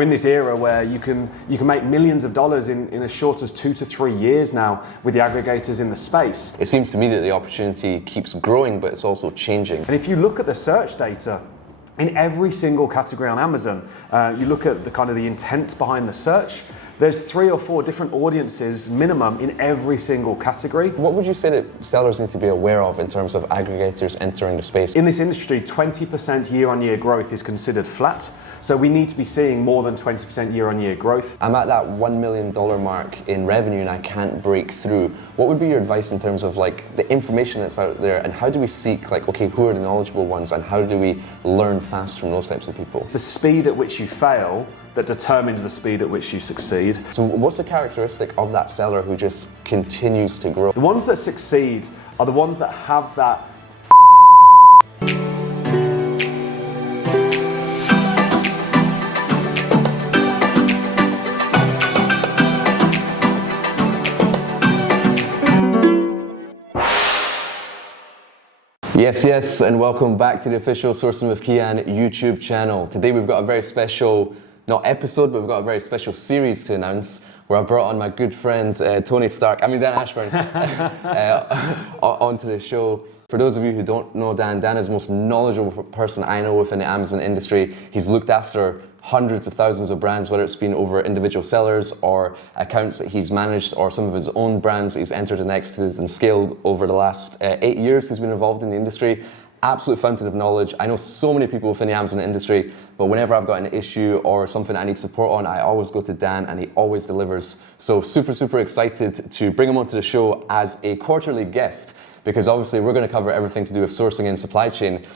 We're in this era where you can make millions of dollars in as short as 2 to 3 years now with the aggregators in the space. It seems to me that the opportunity keeps growing, but it's also changing. And if you look at the search data, in every single category on Amazon, you look at the intent behind the search, there's 3 or 4 different audiences minimum in every single category. What would you say that sellers need to be aware of in terms of aggregators entering the space? In this industry, 20% year-on-year growth is considered flat. So we need to be seeing more than 20% year-on-year growth. I'm at that $1 million mark in revenue and I can't break through. What would be your advice in terms of the information that's out there, and how do we seek okay, who are the knowledgeable ones, and how do we learn fast from those types of people? The speed at which you fail that determines the speed at which you succeed. So what's the characteristic of that seller who just continues to grow? The ones that succeed are the ones that have that Yes, and welcome back to the official Sourcing with Kian YouTube channel. Today we've got a very special, not episode, but we've got a very special series to announce where I've brought on my good friend Dan Ashburn onto the show. For those of you who don't know Dan is the most knowledgeable person I know within the Amazon industry. He's looked after hundreds of thousands of brands, whether it's been over individual sellers or accounts that he's managed, or some of his own brands that he's entered and exited and scaled over the last 8 years he's been involved in the industry. Absolute fountain of knowledge. I know so many people within the Amazon industry, but whenever I've got an issue or something I need support on, I always go to Dan and he always delivers. So super excited to bring him onto the show as a quarterly guest, because obviously we're going to cover everything to do with sourcing and supply chain.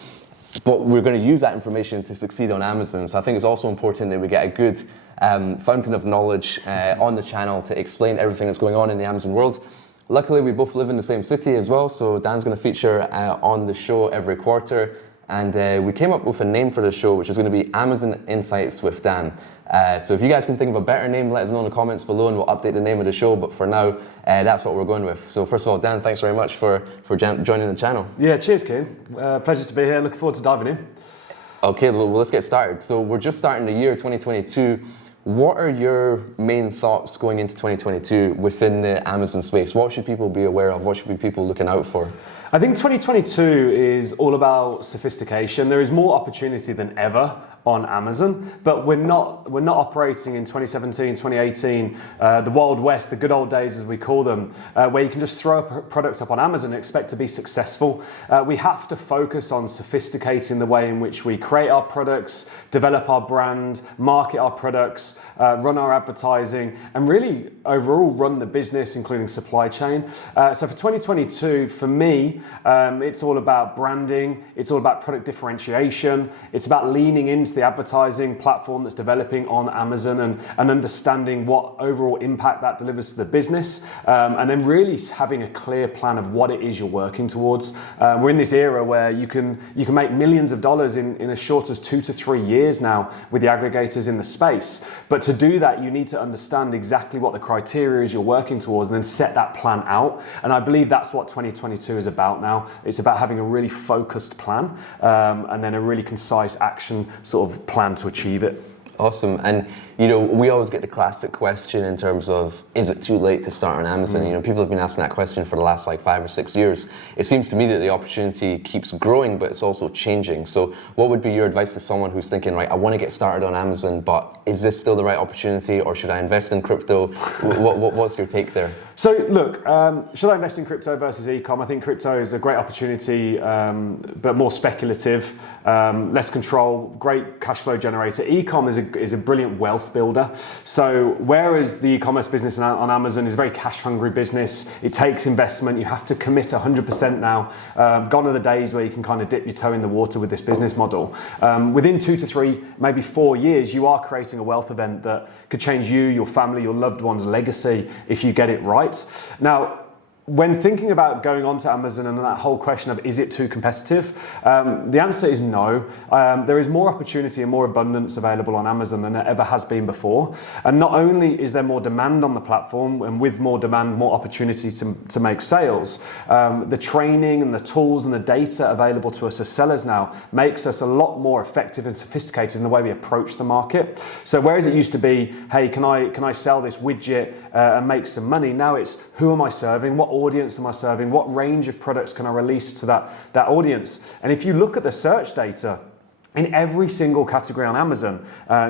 But we're going to use that information to succeed on Amazon. So I think it's also important that we get a good fountain of knowledge on the channel to explain everything that's going on in the Amazon world. Luckily, we both live in the same city as well, so Dan's going to feature on the show every quarter. And we came up with a name for the show, which is going to be Amazon Insights with Dan. So if you guys can think of a better name, let us know in the comments below and we'll update the name of the show. But for now, that's what we're going with. So first of all, Dan, thanks very much for joining the channel. Yeah, cheers, Kian. Pleasure to be here. Looking forward to diving in. Okay, well, let's get started. So we're just starting the year 2022. What are your main thoughts going into 2022 within the Amazon space? What should people be aware of? What should people be looking out for? I think 2022 is all about sophistication. There is more opportunity than ever on Amazon, but we're not operating in 2017, 2018, the Wild West, the good old days as we call them, where you can just throw a product up on Amazon and expect to be successful. We have to focus on sophisticating the way in which we create our products, develop our brand, market our products, run our advertising, and really overall run the business, including supply chain. So for 2022, for me, it's all about branding, it's all about product differentiation, it's about leaning into the advertising platform that's developing on Amazon and understanding what overall impact that delivers to the business, and then really having a clear plan of what it is you're working towards. We're in this era where you can make millions of dollars in as short as 2 to 3 years now with the aggregators in the space. But to do that, you need to understand exactly what the criteria is you're working towards and then set that plan out. And I believe that's what 2022 is about now. It's about having a really focused plan and then a really concise action sort of plan to achieve it. Awesome. And we always get the classic question in terms of, is it too late to start on Amazon? People have been asking that question for the last 5 or 6 years. It seems to me that the opportunity keeps growing, but it's also changing. So what would be your advice to someone who's thinking, right, I want to get started on Amazon, but is this still the right opportunity, or should I invest in crypto? What's your take there? So look, should I invest in crypto versus e-com? I think crypto is a great opportunity, but more speculative, less control, great cash flow generator. E-com is a brilliant wealth builder. So whereas the e-commerce business on Amazon is a very cash hungry business, it takes investment, you have to commit 100% now. Gone are the days where you can kind of dip your toe in the water with this business model. Within 2 to 3, maybe 4 years, you are creating a wealth event that could change you, your family, your loved one's legacy if you get it right. Now, when thinking about going onto Amazon and that whole question of is it too competitive, the answer is no. There is more opportunity and more abundance available on Amazon than there ever has been before. And not only is there more demand on the platform, and with more demand, more opportunity to make sales, the training and the tools and the data available to us as sellers now makes us a lot more effective and sophisticated in the way we approach the market. So whereas it used to be, hey, can I sell this widget and make some money? Now it's, who am I serving? What audience am I serving? What range of products can I release to that audience? And if you look at the search data, in every single category on Amazon,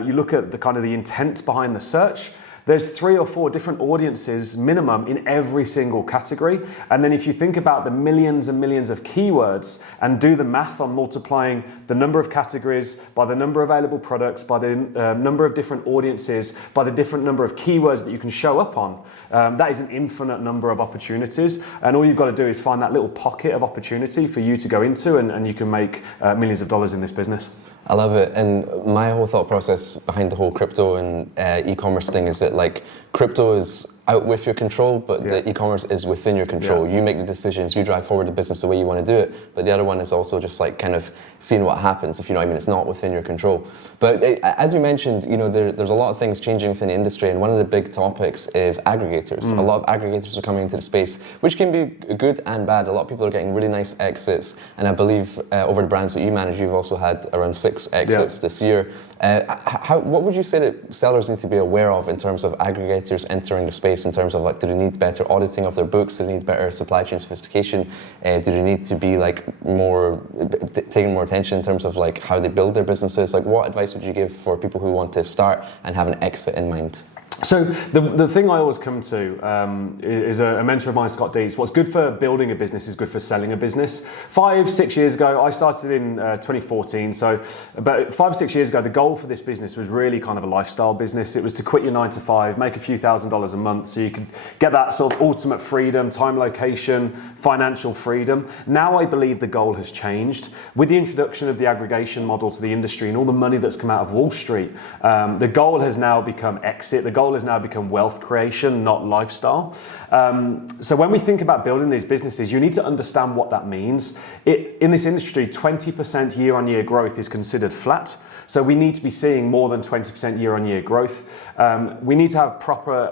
you look at the kind of the intent behind the search, there's 3 or 4 different audiences minimum in every single category. And then if you think about the millions and millions of keywords and do the math on multiplying the number of categories by the number of available products, by the number of different audiences, by the different number of keywords that you can show up on, that is an infinite number of opportunities. And all you've got to do is find that little pocket of opportunity for you to go into, and you can make millions of dollars in this business. I love it. And my whole thought process behind the whole crypto and e-commerce thing is that like crypto is out with your control, but the e-commerce is within your control. You make the decisions, you drive forward the business the way you want to do it. But the other one is also just like kind of seeing what happens, if you know what I mean. It's not within your control. But as you mentioned, you know, there's a lot of things changing within the industry, and one of the big topics is aggregators. A lot of aggregators are coming into the space, which can be good and bad. A lot of people are getting really nice exits, and I believe over the brands that you manage, you've also had around 6 exits this year. What would you say that sellers need to be aware of in terms of aggregators entering the space, in terms of like, do they need better auditing of their books? Do they need better supply chain sophistication? Do they need to be like more, taking more attention in terms of like how they build their businesses? Like what advice would you give for people who want to start and have an exit in mind? So the thing I always come to is a mentor of mine, Scott Deeds. What's good for building a business is good for selling a business. 5-6 years ago, I started in 2014. So about 5-6 years ago, the goal for this business was really kind of a lifestyle business. It was to quit your 9-to-5, make a few $1,000s a month so you could get that sort of ultimate freedom, time, location, financial freedom. Now I believe the goal has changed. With the introduction of the aggregation model to the industry and all the money that's come out of Wall Street, the goal has now become exit. The goal has now become wealth creation, not lifestyle. So when we think about building these businesses, you need to understand what that means. In this industry, 20% year-on-year growth is considered flat. So we need to be seeing more than 20% year-on-year growth. We need to have proper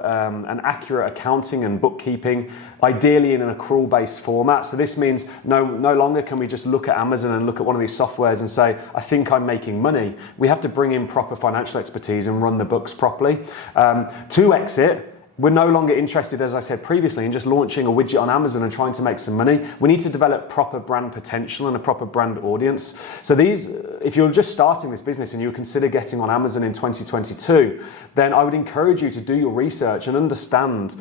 and accurate accounting and bookkeeping, ideally in an accrual-based format. So this means no longer can we just look at Amazon and look at one of these softwares and say, I think I'm making money. We have to bring in proper financial expertise and run the books properly. To exit, we're no longer interested, as I said previously, in just launching a widget on Amazon and trying to make some money. We need to develop proper brand potential and a proper brand audience. So if you're just starting this business and you consider getting on Amazon in 2022, then I would encourage you to do your research and understand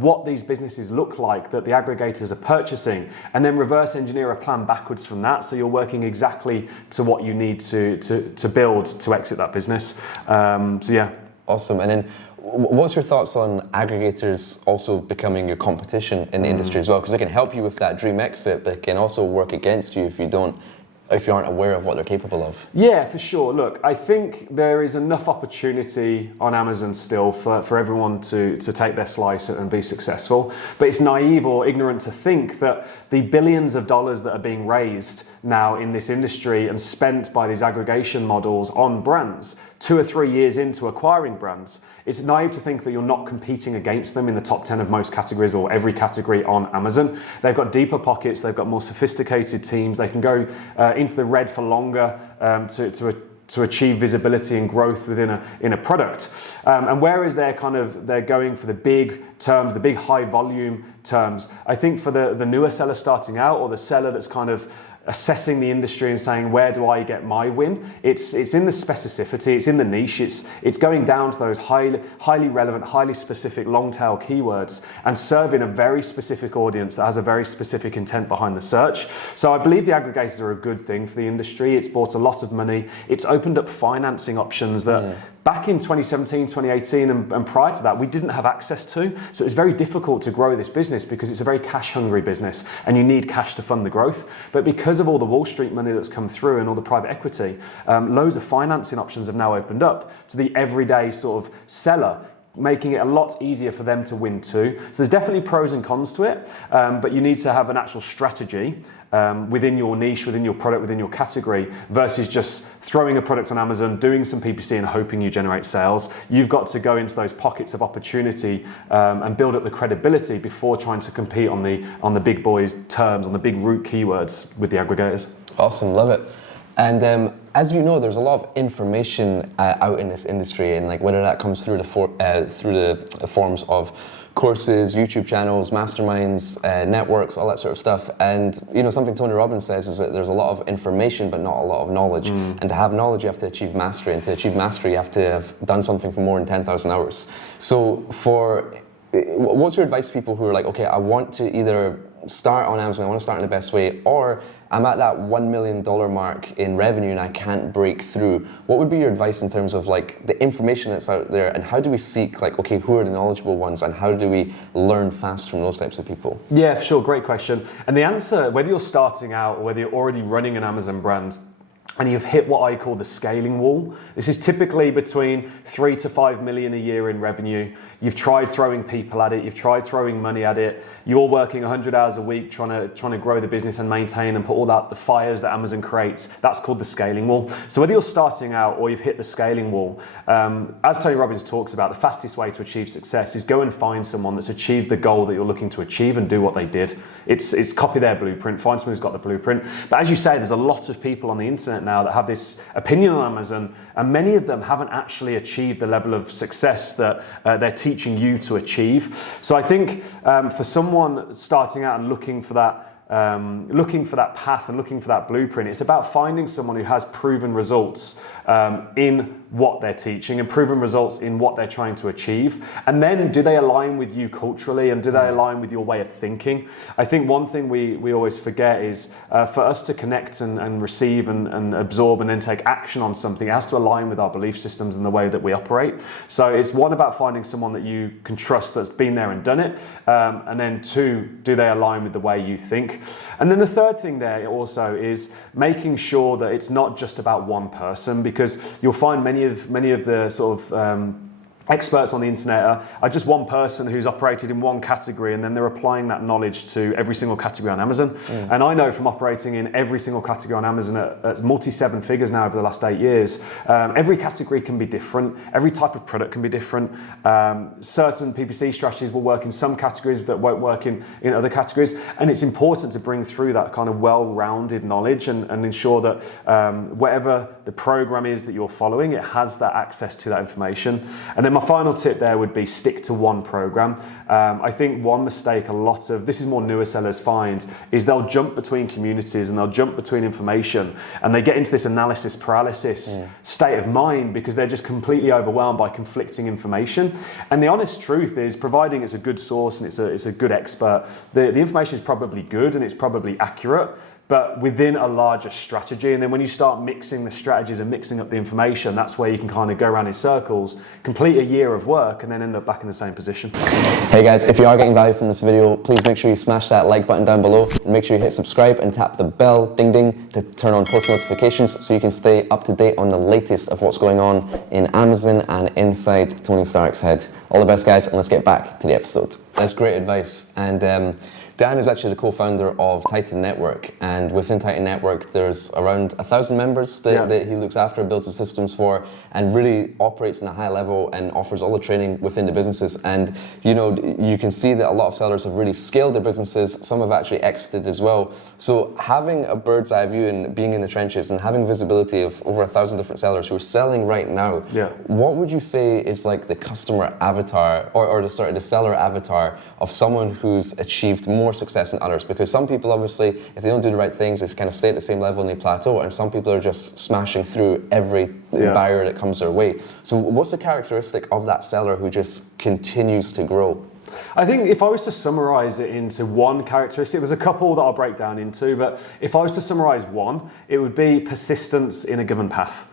what these businesses look like that the aggregators are purchasing, and then reverse engineer a plan backwards from that so you're working exactly to what you need to build to exit that business. Awesome. And then what's your thoughts on aggregators also becoming your competition in the industry as well? Because they can help you with that dream exit, but can also work against you if you aren't aware of what they're capable of. Yeah, for sure. Look, I think there is enough opportunity on Amazon still for everyone to take their slice and be successful. But it's naive or ignorant to think that the billions of dollars that are being raised now in this industry and spent by these aggregation models on brands 2 or 3 years into acquiring brands, it's naive to think that you're not competing against them in the top 10 of most categories or every category on Amazon. They've got deeper pockets, they've got more sophisticated teams, they can go into the red for longer to achieve visibility and growth within a product. And whereas they're going for the big terms, the big high volume terms, I think for the newer seller starting out, or the seller that's kind of assessing the industry and saying, where do I get my win? It's in the specificity, it's in the niche, it's going down to those highly relevant, highly specific long tail keywords and serving a very specific audience that has a very specific intent behind the search. So I believe the aggregators are a good thing for the industry. It's brought a lot of money. It's opened up financing options that back in 2017, 2018 and prior to that, we didn't have access to. So it's very difficult to grow this business because it's a very cash hungry business and you need cash to fund the growth. But because of all the Wall Street money that's come through and all the private equity, loads of financing options have now opened up to the everyday sort of seller. making it a lot easier for them to win too. So there's definitely pros and cons to it, but you need to have an actual strategy within your niche, within your product, within your category, versus just throwing a product on Amazon, doing some PPC and hoping you generate sales. You've got to go into those pockets of opportunity and build up the credibility before trying to compete on the big boys terms, on the big root keywords with the aggregators. Awesome, love it. And as you know, there's a lot of information out in this industry, and like whether that comes through the forms of courses, YouTube channels, masterminds, networks, all that sort of stuff. And you know, something Tony Robbins says is that there's a lot of information but not a lot of knowledge. And to have knowledge, you have to achieve mastery, and to achieve mastery, you have to have done something for more than 10,000 hours. So what's your advice to people who are like, okay, I want to either start on Amazon, I want to start in the best way, or I'm at that $1 million mark in revenue and I can't break through? What would be your advice in terms of like the information that's out there, and how do we seek, like, okay, who are the knowledgeable ones, and how do we learn fast from those types of people? Yeah, for sure, great question. And the answer, whether you're starting out or whether you're already running an Amazon brand, and you've hit what I call the scaling wall. This is typically between 3 to 5 million a year in revenue. You've tried throwing people at it, you've tried throwing money at it, you're working 100 hours a week trying to grow the business and maintain and put all that, the fires that Amazon creates. That's called the scaling wall. So whether you're starting out or you've hit the scaling wall, as Tony Robbins talks about, the fastest way to achieve success is go and find someone that's achieved the goal that you're looking to achieve and do what they did. It's copy their blueprint, find someone who's got the blueprint. But as you say, there's a lot of people on the internet now that have this opinion on Amazon, and many of them haven't actually achieved the level of success that they're teaching you to achieve. So I think for someone starting out and looking for that path and looking for that blueprint, it's about finding someone who has proven results in what they're teaching and proven results in what they're trying to achieve. And then do they align with you culturally, and do they align with your way of thinking? I think one thing we always forget is for us to connect and receive and absorb and then take action on something, it has to align with our belief systems and the way that we operate. So it's one, about finding someone that you can trust that's been there and done it, and then two, do they align with the way you think? And then the third thing there also is making sure that it's not just about one person, because you'll find many of the sort of experts on the internet are just one person who's operated in one category, and then they're applying that knowledge to every single category on Amazon. And I know from operating in every single category on Amazon at multi-7 figures now over the last 8 years, every category can be different, every type of product can be different. Certain PPC strategies will work in some categories that won't work in other categories, and it's important to bring through that kind of well-rounded knowledge and ensure that whatever the program is that you're following, it has that access to that information. And then my final tip there would be stick to one program. I think one mistake this is more newer sellers find, is they'll jump between communities and they'll jump between information, and they get into this analysis paralysis state of mind because they're just completely overwhelmed by conflicting information. And the honest truth is, providing it's a good source and it's a good expert, the information is probably good and it's probably accurate, but within a larger strategy. And then when you start mixing the strategies and mixing up the information, that's where you can kind of go around in circles, complete a year of work, and then end up back in the same position. Hey guys, if you are getting value from this video, please make sure you smash that like button down below, and make sure you hit subscribe and tap the bell, ding ding, to turn on post notifications so you can stay up to date on the latest of what's going on in Amazon and inside Tony Stark's head. All the best, guys, and let's get back to the episode. That's great advice. And Dan is actually the co-founder of Titan Network, and within Titan Network there's around 1,000 members that he looks after, builds the systems for, and really operates in a high level and offers all the training within the businesses. And you know, you can see that a lot of sellers have really scaled their businesses, some have actually exited as well. So having a bird's eye view and being in the trenches and having visibility of over 1,000 different sellers who are selling right now, what would you say is like the customer avatar or the seller avatar of someone who's achieved more success than others? Because some people, obviously, if they don't do the right things, they kind of stay at the same level and they plateau, and some people are just smashing through every barrier that comes their way. So what's the characteristic of that seller who just continues to grow? I think if I was to summarize it into one characteristic, there's a couple that I'll break down into, but if I was to summarize one, it would be persistence in a given path.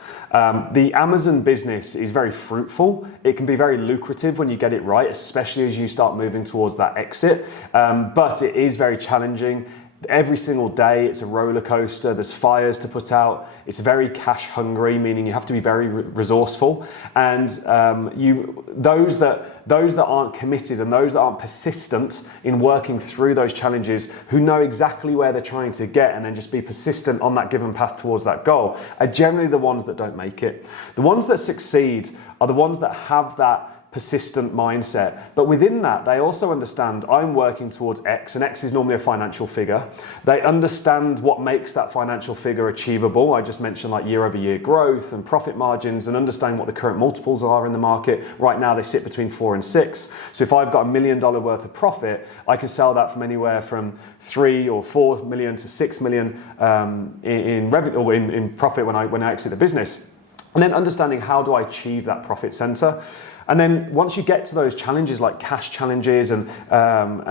The Amazon business is very fruitful. It can be very lucrative when you get it right, especially as you start moving towards that exit. But it is very challenging. every single day it's a roller coaster. There's fires to put out. It's very cash hungry, meaning you have to be very resourceful. And those that aren't committed and those that aren't persistent in working through those challenges, who know exactly where they're trying to get and then just be persistent on that given path towards that goal, are generally the ones that don't make it. The ones that succeed are the ones that have that persistent mindset. But within that, they also understand I'm working towards X, and X is normally a financial figure. They understand what makes that financial figure achievable. I just mentioned like year-over-year growth and profit margins, and understanding what the current multiples are in the market. Right now, they sit between 4 and 6. So if I've got $1 million worth of profit, I can sell that from anywhere from 3 or 4 million to 6 million in revenue or in profit when I exit the business. And then understanding how do I achieve that profit center. And then once you get to those challenges like cash challenges and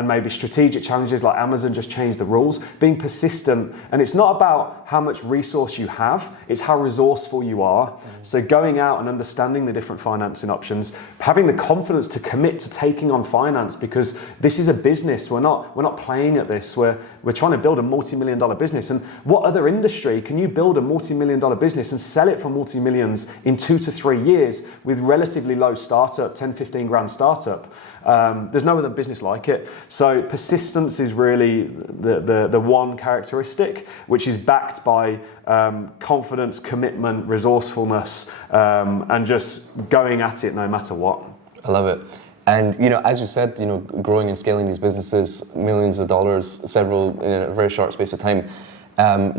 maybe strategic challenges like Amazon just changed the rules, being persistent. And it's not about how much resource you have, it's how resourceful you are. So going out and understanding the different financing options, having the confidence to commit to taking on finance, because this is a business. We're not playing at this. We're trying to build a multi-million-dollar business. And what other industry can you build a multi-million-dollar business and sell it for multi-millions in 2 to 3 years with relatively low startup, 10, 15 grand startup? There's no other business like it. So persistence is really the one characteristic, which is backed by confidence, commitment, resourcefulness, and just going at it no matter what. I love it. And as you said, growing and scaling these businesses, millions of dollars, several in a very short space of time.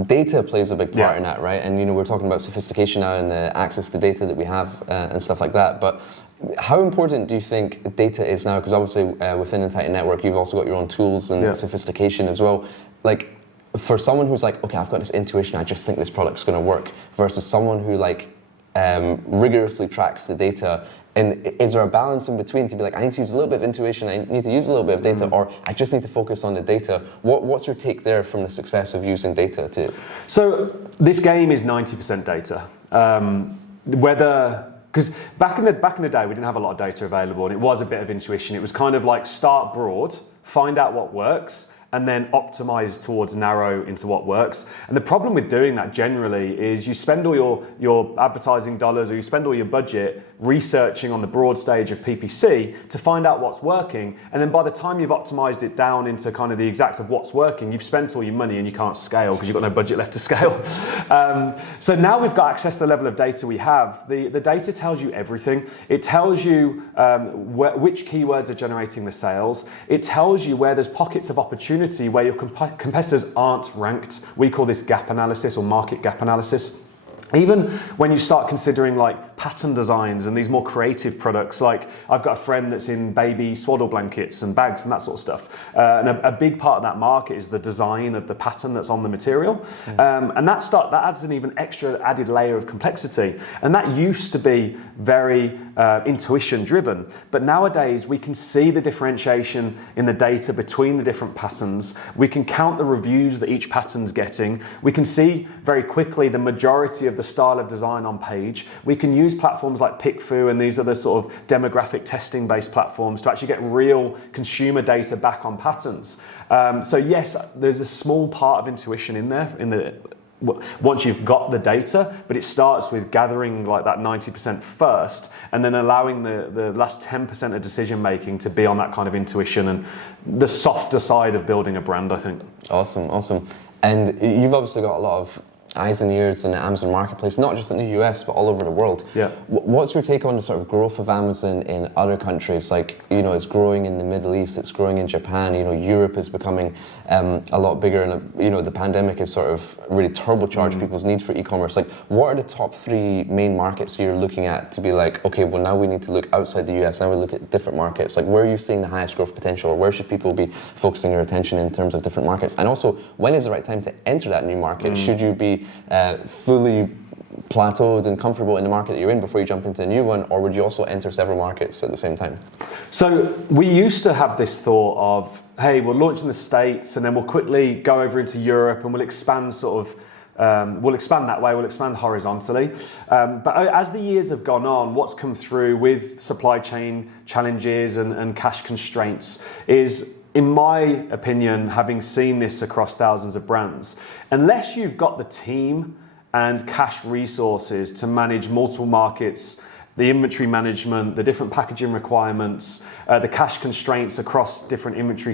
Data plays a big part in that, right? And we're talking about sophistication now and the access to data that we have and stuff like that. But how important do you think data is now? Because obviously within the Titan Network, you've also got your own tools and sophistication as well. Like for someone who's like, okay, I've got this intuition, I just think this product's going to work, versus someone who rigorously tracks the data. And is there a balance in between to be like, I need to use a little bit of intuition, I need to use a little bit of data, or I just need to focus on the data? What's your take there from the success of using data to? So this game is 90% data. Because back in the day, we didn't have a lot of data available, and it was a bit of intuition. It was kind of like start broad, find out what works, and then optimize towards narrow into what works. And the problem with doing that generally is you spend all your advertising dollars, or you spend all your budget researching on the broad stage of PPC to find out what's working. And then by the time you've optimized it down into kind of the exact of what's working, you've spent all your money and you can't scale because you've got no budget left to scale. So now we've got access to the level of data we have. The data tells you everything. It tells you which keywords are generating the sales. It tells you where there's pockets of opportunity where your competitors aren't ranked. We call this gap analysis or market gap analysis. Even when you start considering like pattern designs and these more creative products, like I've got a friend that's in baby swaddle blankets and bags and that sort of stuff. And a big part of that market is the design of the pattern that's on the material. And that adds an even extra added layer of complexity. And that used to be very intuition driven. But nowadays we can see the differentiation in the data between the different patterns. We can count the reviews that each pattern's getting. We can see very quickly the majority of the style of design on page. We can use platforms like PickFu and these other sort of demographic testing based platforms to actually get real consumer data back on patterns. So yes, there's a small part of intuition in there once you've got the data, but it starts with gathering like that 90% first and then allowing the last 10% of decision making to be on that kind of intuition and the softer side of building a brand, I think. Awesome. And you've obviously got a lot of eyes and ears in the Amazon marketplace, not just in the US, but all over the world. Yeah. What's your take on the sort of growth of Amazon in other countries? Like, it's growing in the Middle East, it's growing in Japan, Europe is becoming a lot bigger, and the pandemic has sort of really turbocharged people's need for e-commerce. Like, what are the top 3 main markets you're looking at to be like, okay, well now we need to look outside the US, now we look at different markets. Like, where are you seeing the highest growth potential, or where should people be focusing their attention in terms of different markets? And also, when is the right time to enter that new market? Should you be fully plateaued and comfortable in the market that you're in before you jump into a new one, or would you also enter several markets at the same time? So we used to have this thought of, hey, we'll launch in the States and then we'll quickly go over into Europe and we'll expand we'll expand that way, we'll expand horizontally. But as the years have gone on, what's come through with supply chain challenges and cash constraints is in my opinion, having seen this across thousands of brands, unless you've got the team and cash resources to manage multiple markets, the inventory management, the different packaging requirements, the cash constraints across different inventory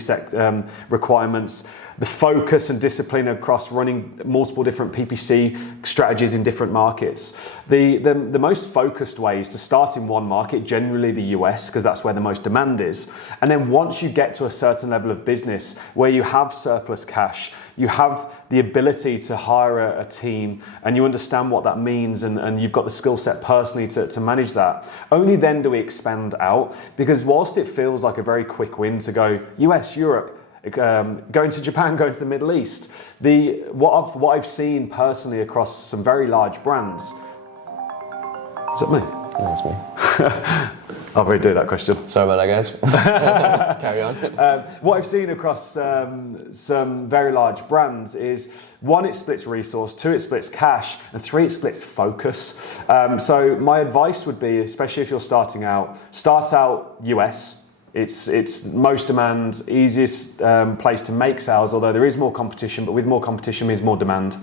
requirements, the focus and discipline across running multiple different PPC strategies in different markets. The most focused way is to start in one market, generally the US, because that's where the most demand is. And then once you get to a certain level of business where you have surplus cash, you have the ability to hire a team and you understand what that means and you've got the skill set personally to manage that. Only then do we expand out, because whilst it feels like a very quick win to go US, Europe, going to Japan, going to the Middle East, what I've seen personally across some very large brands. Is that me? That's me. I'll redo that question. Sorry about that, guys. Carry on. What I've seen across some very large brands is, 1, it splits resource, 2, it splits cash, and 3, it splits focus. So my advice would be, especially if you're starting out, start out US. It's most demand, easiest place to make sales, although there is more competition, but with more competition is more demand.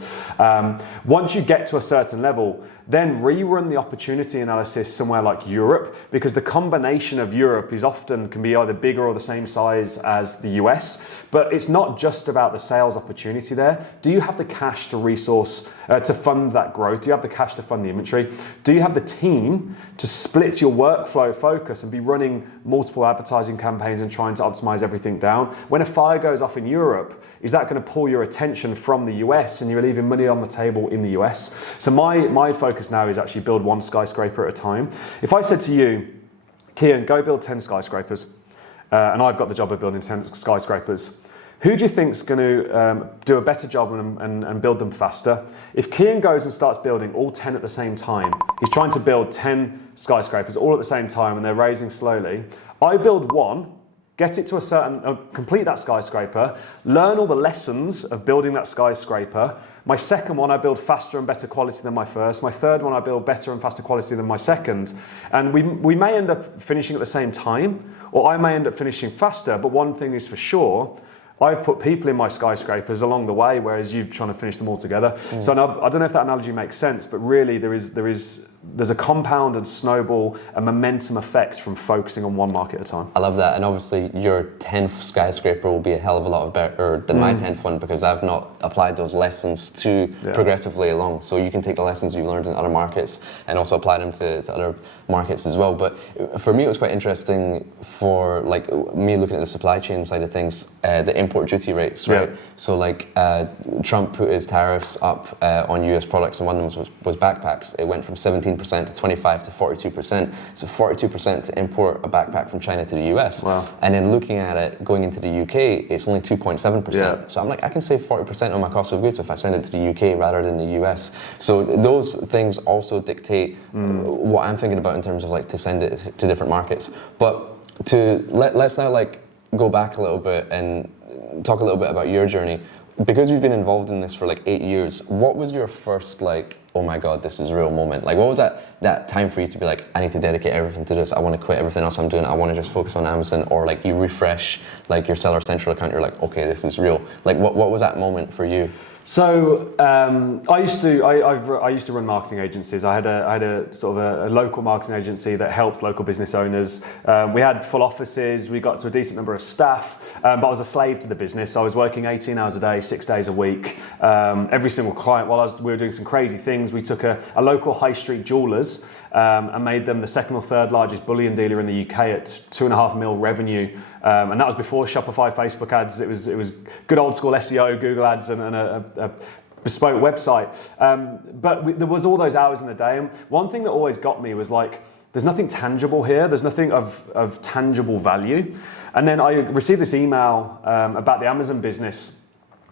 Once you get to a certain level, then rerun the opportunity analysis somewhere like Europe, because the combination of Europe can be either bigger or the same size as the US. But it's not just about the sales opportunity there. Do you have the cash to resource, to fund that growth? Do you have the cash to fund the inventory? Do you have the team to split your workflow focus and be running multiple advertising campaigns and trying to optimize everything down? When a fire goes off in Europe, is that going to pull your attention from the US and you're leaving money on the table in the US? So my focus now is actually build one skyscraper at a time. If I said to you, Kian, go build 10 skyscrapers, and I've got the job of building 10 skyscrapers, who do you think is going to do a better job and build them faster? If Kian goes and starts building all 10 at the same time, he's trying to build 10 skyscrapers all at the same time and they're raising slowly. I build one, get it to complete that skyscraper, learn all the lessons of building that skyscraper. My second one, I build faster and better quality than my first. My third one, I build better and faster quality than my second. And we may end up finishing at the same time, or I may end up finishing faster, but one thing is for sure, I've put people in my skyscrapers along the way, whereas you're trying to finish them all together. So I don't know if that analogy makes sense, but really there's a compound and snowball and momentum effect from focusing on one market at a time. I love that, and obviously your 10th skyscraper will be a hell of a lot better than my 10th one, because I've not applied those lessons too progressively along. So you can take the lessons you've learned in other markets and also apply them to other markets as well. But for me, it was quite interesting for like me looking at the supply chain side of things, the import duty rates, right? So like Trump put his tariffs up on US products, and one of them was backpacks. It went from 17% to 25 to 42%. So 42% to import a backpack from China to the US. Wow. And then looking at it going into the UK, it's only 2.7%. Yeah. So I'm like, I can save 40% on my cost of goods if I send it to the UK rather than the US. So those things also dictate what I'm thinking about in terms of like to send it to different markets. But let's now like go back a little bit and talk a little bit about your journey. Because you've been involved in this for like 8 years, what was your first like, oh my God, this is a real moment? Like, what was that time for you to be like, I need to dedicate everything to this. I want to quit everything else I'm doing. I want to just focus on Amazon. Or like you refresh like your Seller Central account. You're like, okay, this is real. Like, what was that moment for you? So I used to run marketing agencies. I had a sort of a local marketing agency that helped local business owners. We had full offices. We got to a decent number of staff, but I was a slave to the business. I was working 18 hours a day, 6 days a week. Every single client, we were doing some crazy things. We took a local high street jewellers and made them the second or third largest bullion dealer in the UK at 2.5 mil revenue. And that was before Shopify, Facebook ads. It was good old school SEO, Google ads, and a bespoke website. But there was all those hours in the day. And one thing that always got me was like, there's nothing tangible here. There's nothing of tangible value. And then I received this email about the Amazon business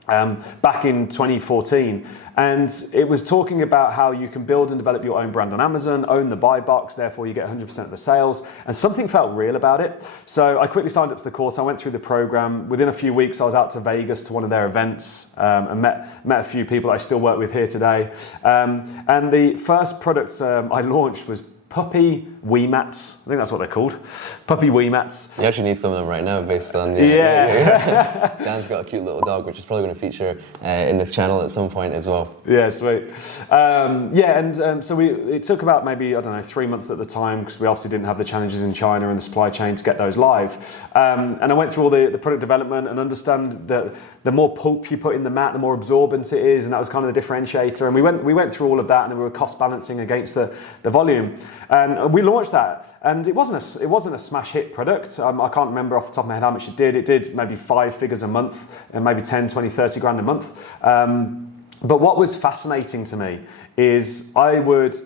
back in 2014. And it was talking about how you can build and develop your own brand on Amazon, own the buy box, therefore you get 100% of the sales. And something felt real about it. So I quickly signed up to the course. I went through the program. Within a few weeks, I was out to Vegas to one of their events and met a few people that I still work with here today. And the first product I launched was puppy wee mats. I think that's what they're called. Puppy wee mats. You actually need some of them right now based on... Yeah. Dan's got a cute little dog, which is probably going to feature in this channel at some point as well. Yeah, sweet. So it took about maybe, 3 months at the time, because we obviously didn't have the challenges in China and the supply chain to get those live. And I went through all the product development and understand that the more pulp you put in the mat, the more absorbent it is, and that was kind of the differentiator. And we went through all of that, and then we were cost balancing against the volume. And we launched that, and it wasn't a smash hit product. I can't remember off the top of my head how much it did. It did maybe 5 figures a month, and maybe 10, 20, 30 grand a month. But what was fascinating to me is I would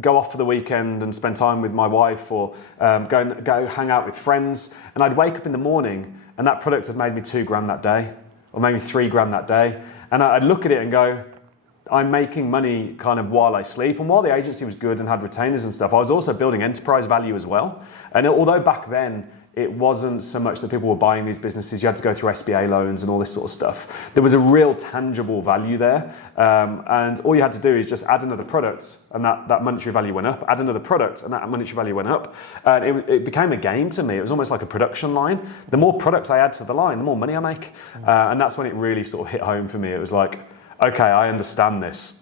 go off for the weekend and spend time with my wife, or go hang out with friends, and I'd wake up in the morning and that product had made me 2 grand that day, or maybe 3 grand that day, and I'd look at it and go, I'm making money kind of while I sleep. And while the agency was good and had retainers and stuff, I was also building enterprise value as well. And although back then it wasn't so much that people were buying these businesses, you had to go through SBA loans and all this sort of stuff, there was a real tangible value there. And all you had to do is just add another product, and that monetary value went up, add another product, and that monetary value went up. And it became a game to me. It was almost like a production line. The more products I add to the line, the more money I make. And that's when it really sort of hit home for me. It was like, okay, I understand this.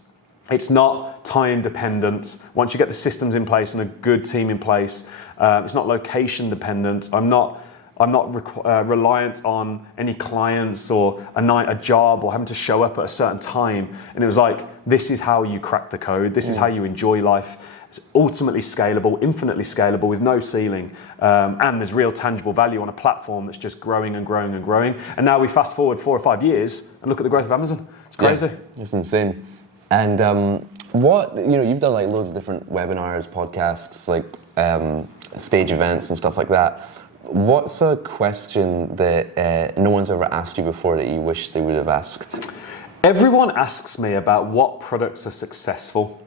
It's not time dependent. Once you get the systems in place and a good team in place, it's not location dependent. I'm not reliant on any clients or a job or having to show up at a certain time. And it was like, this is how you crack the code. This is how you enjoy life. It's ultimately scalable, infinitely scalable with no ceiling. And there's real tangible value on a platform that's just growing and growing and growing. And now we fast forward 4 or 5 years and look at the growth of Amazon. It's crazy. Yeah, it's insane. And you've done like loads of different webinars, podcasts, like stage events and stuff like that. What's a question that no one's ever asked you before that you wish they would have asked? Everyone asks me about what products are successful.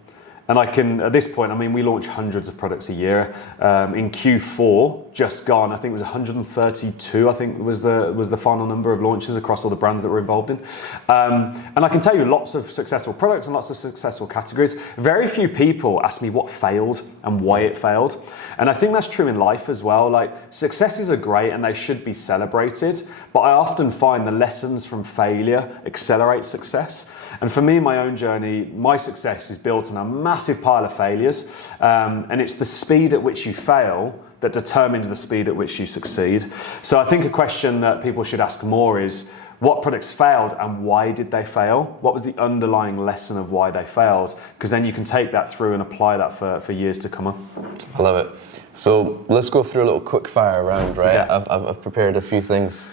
And I can, at this point, we launch hundreds of products a year. In Q4, just gone, I think it was 132, I think was the final number of launches across all the brands that we're involved in. And I can tell you lots of successful products and lots of successful categories. Very few people ask me what failed and why it failed. And I think that's true in life as well. Like, successes are great and they should be celebrated, but I often find the lessons from failure accelerate success. And for me, in my own journey, my success is built on a massive pile of failures. And it's the speed at which you fail that determines the speed at which you succeed. So I think a question that people should ask more is, what products failed and why did they fail? What was the underlying lesson of why they failed? Because then you can take that through and apply that for years to come on. I love it. So let's go through a little quick fire round, right? Okay. I've prepared a few things.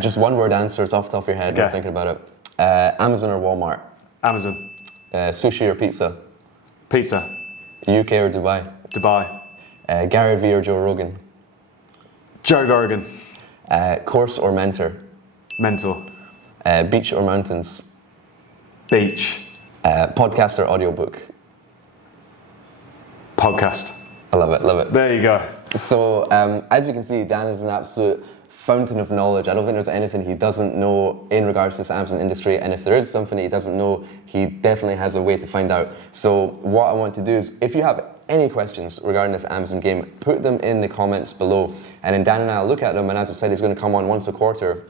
Just one word answers off the top of your head when you're thinking about it. Amazon or Walmart? Amazon. Sushi or pizza? Pizza. UK or Dubai? Dubai. Gary Vee or Joe Rogan? Joe Rogan. Course or mentor? Mentor. Beach or mountains? Beach. Podcast or audiobook? Podcast. I love it, love it. There you go. So, as you can see, Dan is an absolute fountain of knowledge. I don't think there's anything he doesn't know in regards to this Amazon industry, and if there is something he doesn't know, he definitely has a way to find out. So what I want to do is, if you have any questions regarding this Amazon game, put them in the comments below, and then Dan and I will look at them, and as I said, he's going to come on once a quarter.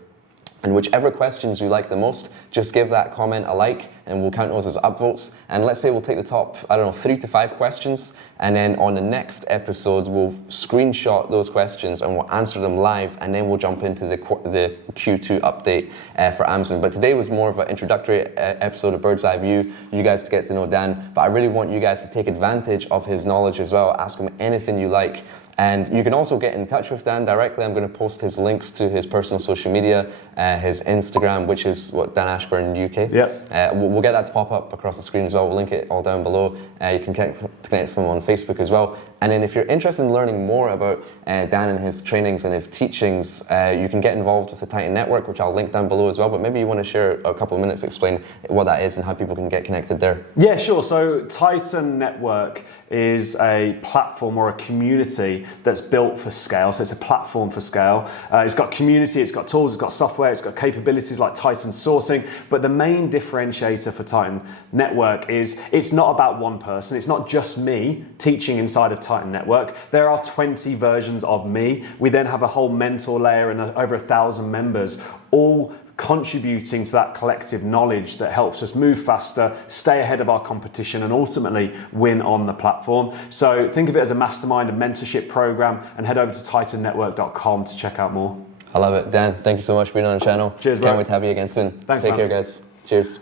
And whichever questions you like the most, just give that comment a like and we'll count those as upvotes. And let's say we'll take the top, 3 to 5 questions, and then on the next episode, we'll screenshot those questions and we'll answer them live, and then we'll jump into the Q2 update for Amazon. But today was more of an introductory episode of Bird's Eye View, you guys to get to know Dan, but I really want you guys to take advantage of his knowledge as well. Ask him anything you like. And you can also get in touch with Dan directly. I'm going to post his links to his personal social media, his Instagram, which is Dan Ashburn UK. Yep. We'll get that to pop up across the screen as well. We'll link it all down below. You can connect with him on Facebook as well. And then if you're interested in learning more about Dan and his trainings and his teachings, you can get involved with the Titan Network, which I'll link down below as well. But maybe you want to share a couple of minutes to explain what that is and how people can get connected there. Yeah, sure. So Titan Network is a platform or a community that's built for scale. So it's a platform for scale. It's got community, it's got tools, it's got software, it's got capabilities like Titan sourcing. But the main differentiator for Titan Network is it's not about one person. It's not just me teaching inside of Titan network. There are 20 versions of me. We then have a whole mentor layer and over 1,000 members, all contributing to that collective knowledge that helps us move faster, stay ahead of our competition, and ultimately win on the platform. So think of it as a mastermind and mentorship program, and head over to titannetwork.com to check out more. I love it. Dan, thank you so much for being on the channel. Cheers, bro. Can't wait to have you again soon. Thanks, Take man. care, guys. Cheers.